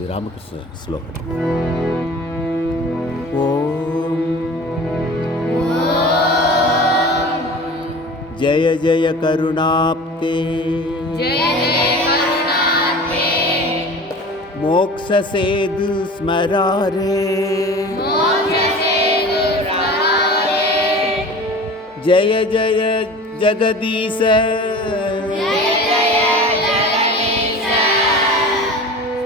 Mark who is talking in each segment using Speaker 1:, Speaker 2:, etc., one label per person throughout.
Speaker 1: रामकृष्ण श्लोक। जय जय करुणाप्ते। मोक्ष से दुस्मरारे जय जय जगदीश।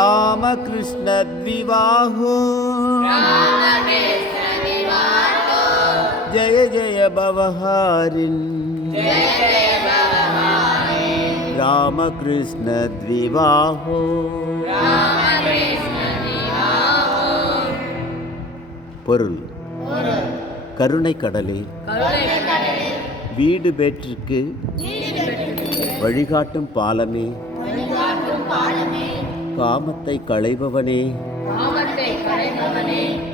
Speaker 1: ஜய ராமகிருஷ்ண த்விவாஹோ ஜய ஜய பவஹாரின். ராமகிருஷ்ண த்விவாஹோ பொருள். கருணை கடலே வீடு பேற்றிற்கு வழிகாட்டும் பாலமே. காமத்தை களைபவனே.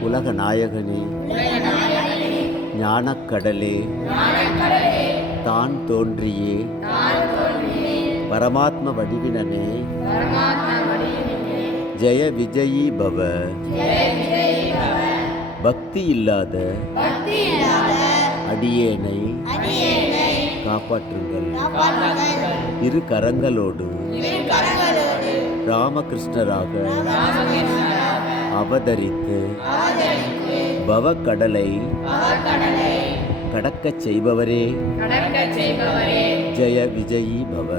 Speaker 1: உலக நாயகனே. ஞானக்கடலே. தான் தோன்றியே. பரமாத்ம வடிவினனே. ஜெய விஜயி பவ பக்தி இல்லாத. அடியேனை. காப்பாற்றுங்கள். இரு கரங்களோடு. ராமகிருஷ்ணராக அவதரித்து பவக்கடலை கடக்கச் செய்பவரே. ஜெய விஜயி பவ.